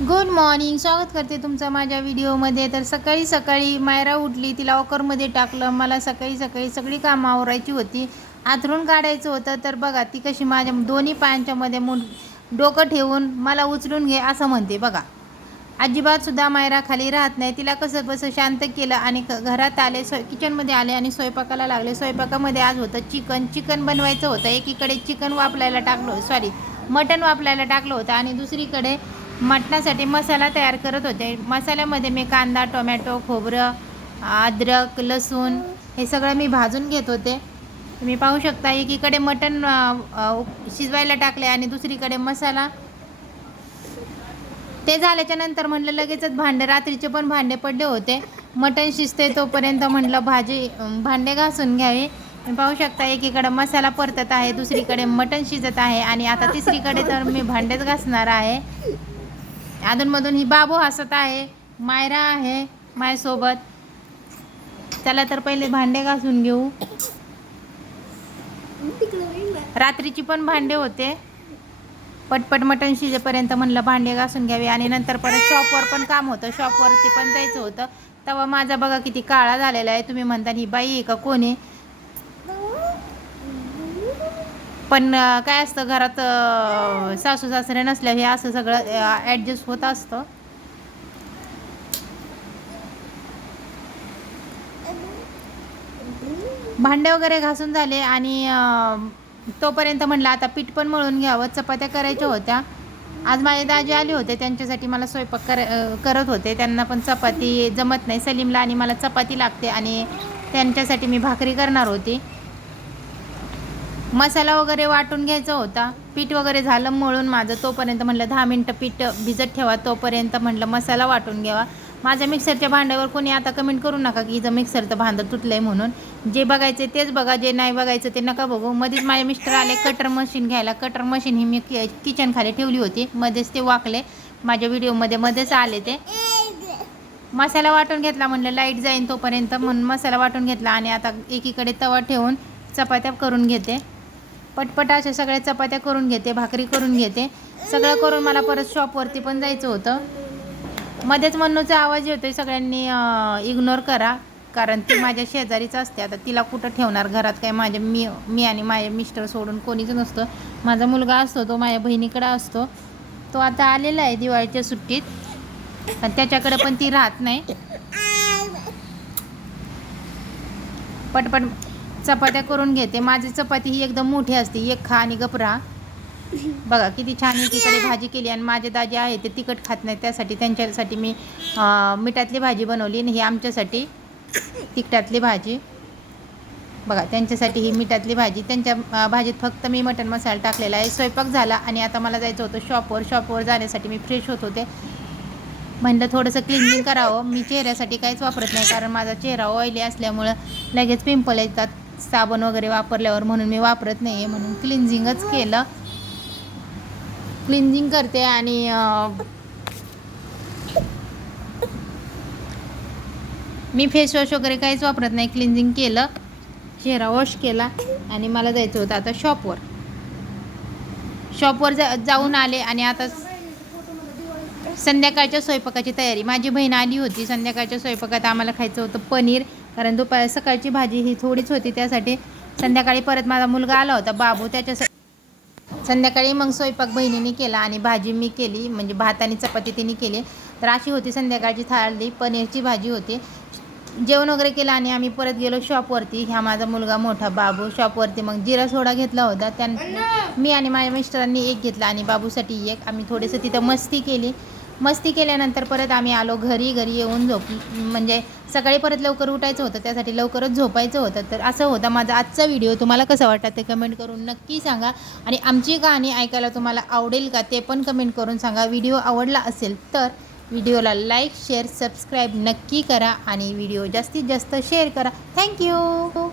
Good morning. स्वागत करते तुमचं माझ्या व्हिडिओमध्ये. तर सकाळी सकाळी मायरा उठली, तिला वॉकरमध्ये टाकलं. मला सकाळी सकाळी सगळी कामं आवरायची होती, आथरून काढायचं होतं. तर बघा ती कशी माझ्या दोन्ही पायांच्या मध्ये डोकं ठेवून मला उचलून घे असं म्हणते. बघा अजिबातसुद्धा मायरा खाली राहत नाही. तिला कसं बसं शांत केलं आणि घरात आले, किचनमध्ये आले आणि स्वयंपाकाला लागले. स्वयंपाकामध्ये आज होतं चिकन बनवायचं होतं. एकीकडे चिकन वापलायला टाकलं, मटण वापलायला टाकलं होतं आणि दुसरीकडे मटणासाठी मसाला तयार करत होते. मसाल्यामध्ये मी कांदा, टोमॅटो, खोबरं, अद्रक, लसूण हे सगळं मी भाजून घेत होते. तुम्ही पाहू शकता एकीकडे मटण शिजवायला टाकले आणि दुसरीकडे मसाला. ते झाल्याच्या नंतर म्हटलं लगेचच रात्रीचे पण भांडे पडले होते. मटण शिजते तोपर्यंत म्हटलं भांडे घासून घ्यावे. पाहू शकता एकीकडे मसाला परतत आहे, दुसरीकडे मटण शिजत आहे आणि आता तिसरीकडे तर मी भांडेच घासणार आहे. अधूनमधून ही बाबू हसत आहे, मायरा आहे माझ्यासोबत. चला तर पहिले भांडे घासून घेऊ. रात्रीची पण भांडे होते. पटपट मटण शिजेपर्यंत म्हणलं भांडे घासून घ्यावे आणि नंतर परत शॉपवर पण काम होतं, शॉपवरती पण जायचं होतं. तेव्हा माझा बघा किती काळा झालेला आहे. तुम्ही म्हणता ही बाई आहे का कोणी, पण काय असतं घरात सासू सासरे नसल्या हे असं सगळं ॲडजस्ट होत असतं. भांडे वगैरे घासून झाले आणि तोपर्यंत म्हणलं आता पीठ पण मळून घ्यावं. चपात्या करायच्या होत्या. आज माझे दाजी आले होते, त्यांच्यासाठी मला स्वयंपाक करत होते. त्यांना पण चपाती जमत नाही, सलीमला आणि मला चपाती लागते आणि त्यांच्यासाठी मी भाकरी करणार होती. मसाला वगैरे वाटून घ्यायचा होता. पीठ वगैरे झालं मळून माझं. तोपर्यंत म्हटलं 10 मिनटं पीठ भिजत ठेवा, तोपर्यंत म्हटलं मसाला वाटून घ्यावा. माझ्या मिक्सरच्या भांड्यावर कोणी आता कमेंट करू नका की हिचं मिक्सरचं भांडं तुटलं आहे म्हणून. जे बघायचे तेच बघा, जे नाही बघायचं ते नका बघू. मध्येच माझे मिस्टर आले कटर मशीन घ्यायला. कटर मशीन ही मी किचन खाली ठेवली होती, मध्येच ते वाकले. माझ्या व्हिडिओमध्ये मध्येच आले ते. मसाला वाटून घेतला, म्हणलं लाईट जाईन तोपर्यंत म्हणून मसाला वाटून घेतला आणि आता एकीकडे तवा ठेवून चपात्या करून घेते. पटपट अशा सगळ्या चपात्या करून घेते, भाकरी करून घेते. सगळं करून मला परत शॉपवरती पण जायचं होतं. मध्येच मन्नूचा आवाज येतोय, सगळ्यांनी इग्नोर करा, कारण ती माझ्या शेजारीच असते. आता तिला कुठं ठेवणार घरात, काय मी आणि माझे मिस्टर सोडून कोणीच नसतं. माझा मुलगा असतो, तो माझ्या बहिणीकडे असतो. तो आता आलेला आहे दिवाळीच्या सुट्टीत आणि त्याच्याकडे पण ती राहत नाही. पटपट चपात्या करून घेते. माझी चपाती ही एकदम मोठी असते, एक खा आणि गप राहा. बघा किती छान एकीकडे भाजी केली आणि माझे दाजी आहे ते तिखट खात नाही, त्यासाठी त्यांच्यासाठी मी मिठातली भाजी बनवली आणि ही आमच्यासाठी तिखटातली भाजी. बघा त्यांच्यासाठी ही मिठातली भाजी. त्यांच्या भाजीत फक्त मी मटण मसाला टाकलेला आहे. स्वयंपाक झाला आणि आता मला जायचं होतं शॉपवर जाण्यासाठी मी फ्रेश होत होते. म्हणलं थोडंसं क्लिनिंग करावं. मी चेहऱ्यासाठी काहीच वापरत नाही, कारण माझा चेहरा ऑइली असल्यामुळं लगेच पिंपल येतात साबण वगैरे वापरल्यावर, म्हणून मी वापरत नाही आहे. म्हणून क्लिन्झिंगच केलं. क्लिन्झिंग करते आणि मी फेसवॉश वगैरे काहीच वापरत नाही. क्लिन्झिंग केलं, चेहरा वॉश केला आणि मला जायचं होतं आता शॉपवर जाऊन आले आणि आता संध्याकाळच्या स्वयंपाकाची तयारी. माझी बहीण आली होती. संध्याकाळच्या स्वयंपाकात आम्हाला खायचं होतं पनीर, कारण सकाळची भाजी ही थोडीच होती, त्यासाठी संध्याकाळी परत माझा मुलगा आला होता बाबू, त्याच्यासाठी संध्याकाळी मग स्वयंपाक बहिणीने केला आणि भाजी मी केली, म्हणजे भात आणि चपाती तिने केली. तर अशी होती संध्याकाळची थाळी. पनीरची भाजी होती. जेवण वगैरे केलं आणि आम्ही परत गेलो शॉपवरती. ह्या माझा मुलगा मोठा बाबू. शॉपवरती मग जिरा सोडा घेतला होता, मी आणि माझ्या मिस्टरांनी एक घेतला आणि बाबूसाठी एक. आम्ही थोडंसं तिथं मस्ती केल्यानंतर परत आम्ही आलो घरी येऊन म्हणजे सकाळी परत लवकर उठायचं होतं, त्यासाठी लवकरच झोपायचं होतं. तर असं होता माझा आजचा व्हिडिओ. तुम्हाला कसं वाटतं ते कमेंट करून नक्की सांगा आणि आमची गाणी ऐकायला तुम्हाला आवडेल का ते पण कमेंट करून सांगा. व्हिडिओ आवडला असेल तर व्हिडिओला लाईक, शेअर, सबस्क्राईब नक्की करा आणि व्हिडिओ जास्तीत जास्त शेअर करा. थँक्यू.